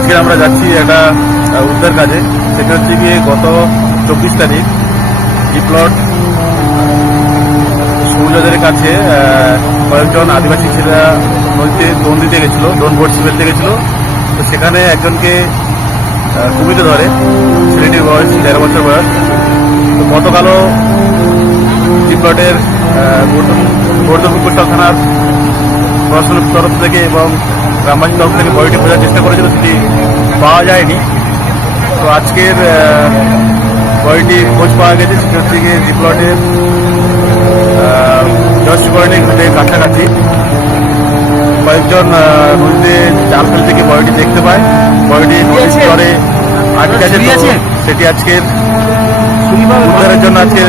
আজকে আমরা যাচ্ছি একটা উদ্ধার কাজে। সেটা হচ্ছে গিয়ে গত 24 তারিখ ডিপ্লট সমুদ্রের কাছে কয়েকজন আদিবাসী ছেলেরা নদীতে দোন দিতে গেছিল, দোন বড়শি ফেলতে গেছিল। তো সেখানে একজনকে কুমিতে ধরে, ছেলেটির বয়স 13 বছর বয়স। তো গতকালও ডিপ্লটের গোর্ধনপুর থানার প্রশাসনের তরফ থেকে এবং গ্রামবাসীর তরফ থেকে বডিটি খোঁজার চেষ্টা করেছিল, সেটি পাওয়া যায়নি। তো আজকের বডিটি খোঁজ পাওয়া গেছে, সেটা হচ্ছে গিয়ে ডিপ্লটের জয়শ্রী ঘাটের কাছাকাছি। কয়েকজন নদীতে জাল ফেল থেকে বডিটি দেখতে পায়। বডিটি নদীর স্তরে আটকে আছে। সেটি আজকের উদ্ধারের জন্য আজকে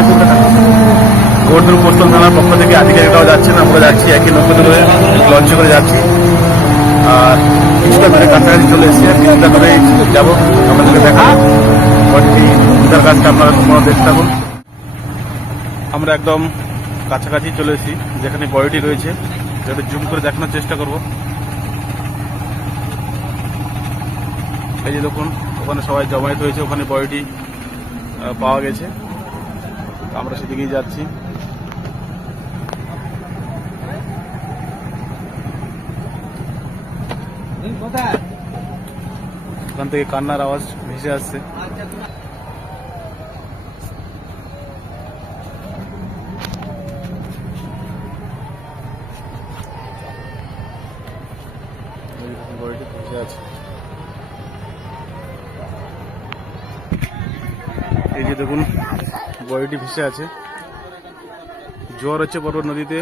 গোর্ধন কোস্টাল থানার পক্ষ থেকে আধিকারিকরাও যাচ্ছেন, আমরা যাচ্ছি একই নৌকোতে করে, লঞ্চে করে যাচ্ছি। আর কিছুটা ধরে কাছাকাছি চলে এসেছি, আর কিছুটা ধরে যাবো, আপনাদেরকে দেখা বডিটি উদ্ধার কাজটা আপনারা সম্পূর্ণ দেখতে থাকুন। আমরা একদম কাছাকাছি চলে এসেছি যেখানে বডিটি রয়েছে, যেটা জুম করে দেখানোর চেষ্টা করব। এই যে দেখুন, ওখানে সবাই জমায়েত হয়েছে, ওখানে বডিটি পাওয়া গেছে। আমরা সেদিকেই যাচ্ছি। ওখান থেকে কান্নার আওয়াজ ভেসে আসছে। ভেসে আছে। এই যে দেখুন, বডিটি ভেসে আছে। জোয়ার হচ্ছে পর্বত নদীতে।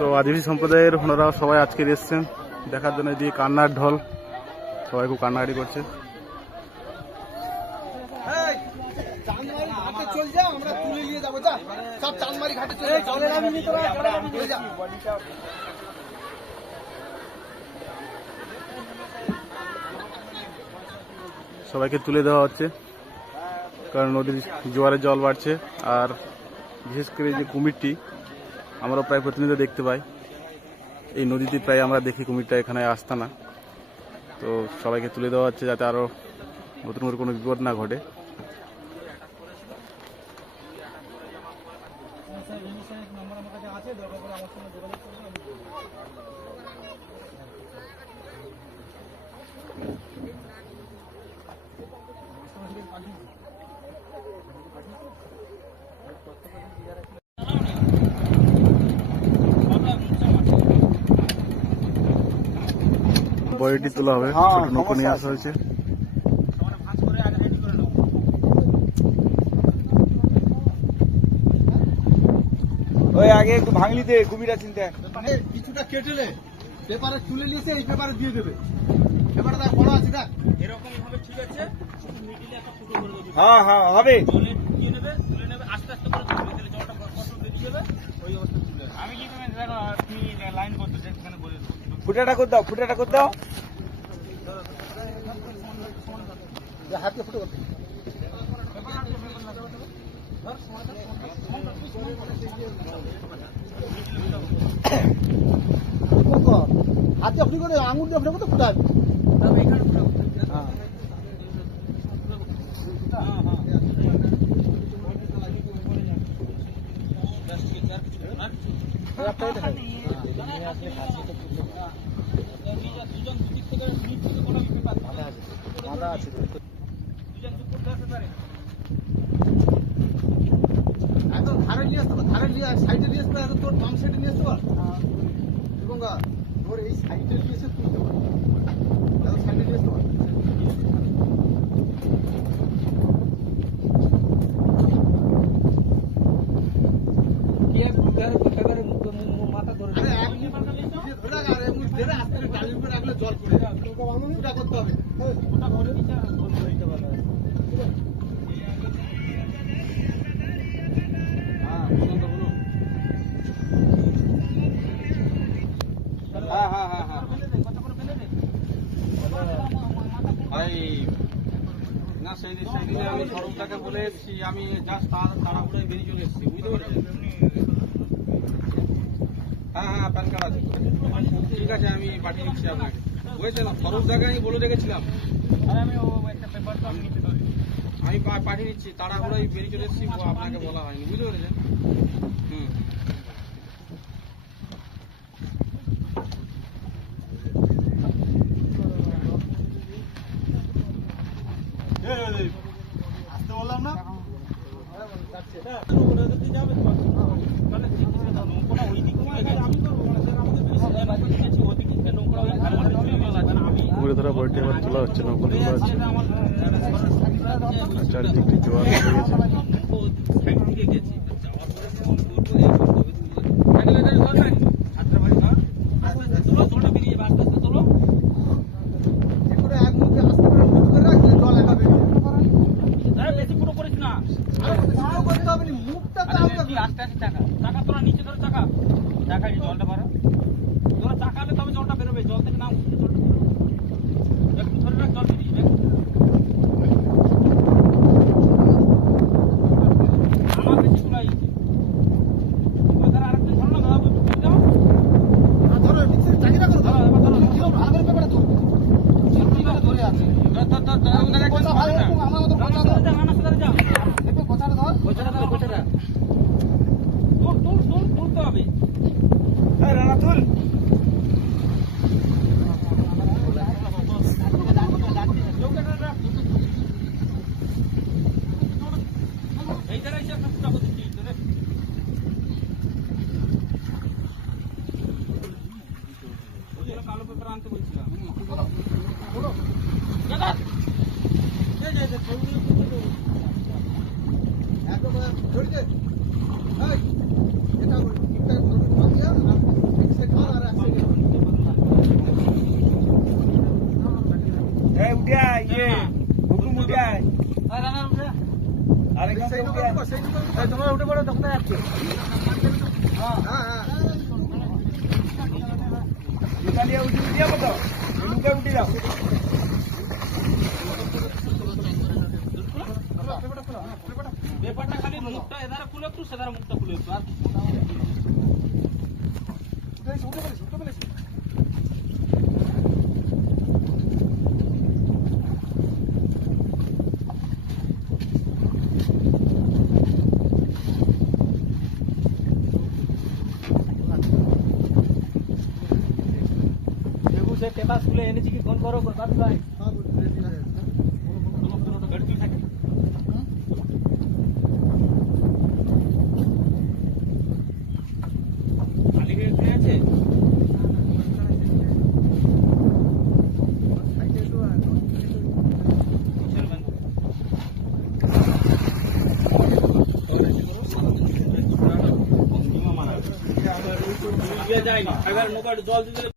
তো আদিবাসী সম্প্রদায়ের ওনারা সবাই আজকে এসছেন দেখার জন্য। দিয়ে কান্নার ঢল, সবাই খুব কান্নাকাটি করছে। সবাইকে তুলে দেওয়া হচ্ছে, কারণ নদীর জোয়ারের জল বাড়ছে। আর বিশেষ করে যে কুমিরটি আমরা প্রায় প্রতিনিয়ত দেখতে পাই, এই নদীতে প্রায় আমরা দেখি কুমিরটা এখানে আসতে না। তো সবাইকে তুলে দেওয়া হচ্ছে যাতে আরও নতুন করে কোনো বিপদ না ঘটে। বডিটি তোলা হবে, ছোট নৌকো নিয়ে আসা হয়েছে। ওই আগে একটু ভাঙলি দে, কুমিরা চিন্তা কিছুটা কেটেলে পেপারে তুলে নিয়েছে, এই পেপারে দিয়ে দেবে। পেপারটা তার বড় আছে, দেখ এরকম ভাবে ঠিক আছে। হ্যাঁ হ্যাঁ হবে। তুলে নেবে আস্তে আস্তে করে তুলবে, তাহলে জলটা কত বেরিয়ে যাবে ওই অবস্থা তুলে। আমি কি করবেন দেখো, আপনি লাইন করতে যেখানে বলে দেবো, ফুটাটা করে দাও, ফুটাটা করে দাও। হাতে ফুটো করতে হাতে ফুটো করে আঙুল দিয়ে ফুটো করতে ফুটাবে। একদম ধারে নিয়ে আসতে পার, ধারে নিয়ে সাইডে নিয়ে আসতে পার, তোর বাম সাইডে নিয়ে আসতে পার। গঙ্গা তোর এই সাইডে নিয়ে এসে তুলতে পার, সাইডে নিয়ে আসতে পার। মাথা ধরে আস্তে ডালি করে রাখলে জল পড়ে ওটা করতে হবে। ওটা করে ভাই না সেদিনে আমি সরবটাকে বলে এসেছি, আমি জাস্ট তাড়াহুড়োয় বেরিয়ে চলে এসেছি, বুঝতে পেরেছেন? হ্যাঁ প্যান কার্ড আছে, ঠিক আছে আমি পাঠিয়ে দিচ্ছি আপনাকে। বুঝেছেন, সরবটাকে আমি বলে রেখেছিলাম, আমি পাঠিয়ে দিচ্ছি, তাড়াহুড়োয় বেরিয়ে চলে এসেছি, আপনাকে বলা হয়নি, বুঝতে পেরেছেন? হুম। আসতে বললাম না পুকুরে ধরা বইটি আবার তোলা হচ্ছে, নৌকো তোলা হচ্ছে। চারিদিকটি জোয়ার হয়ে গেছে। এগুলো এক মুখে আসতে করে মুখ করে রাখলে জল একা বেরিয়ে যাবে। বেশি পুরো করিস না, আর পুরো করতে হবে না, মুখটা তো আলগা তুই আস্তে আস্তে চাকা চাকা তোরা নিচে ধরে চাকা চাকা এই জলটা বাড়া, তোরা চাকালে তবে জলটা বেরোবে, জল থেকে নাম জলটা বেরোবে, একটু ধরে রাখ, জল বেরিয়ে যাবে। আমার বেশি গুলাই আরেকদিন ধরো না দাদা, বুঝতে যাও ধরো নিচে চাকিটা করো, ধরো এবার ধরো, কেউ ভালো করে পেপারটা ধরো ধরে আছে কথা ভালো এরকম আমার মতো কথা ধর দেখো কথাটা ধর তুলতে হবে। রানা তুল এই জায়গায় এসে একটা ফুটা করতে দিই তোরে। ওই যে কালো পেপার আনতে বলছিলাম। দাদা একদম ধরে দে এই এটা ঠিকঠাক ভাবে ধর দিয়া আর এক সাইড ধর আর এক সাইড এই উঠে আয়, ইয়ে হুকুম উঠে আয়, আরেক সেই উঠে তো আয়। সেই তো এই তোমরা উঠে পড়ো, দোকানে যাচ্ছে। হ্যাঁ হ্যাঁ ইতালিয়া উঠে যাবো তো, লুকে উঠে যাও। পেপারটা খালি মুখটা এধারে খুলে একটু, সেধারে মুখটা খুলে একটু, আর উঠে বলিস সে পেপার খুলে এনেছি কি ফোন করো বাদ ভাই। হ্যাঁ রেডি হয়ে মালিক এখানে আছে, যায়নি, এবার নৌকাটা জল দিতে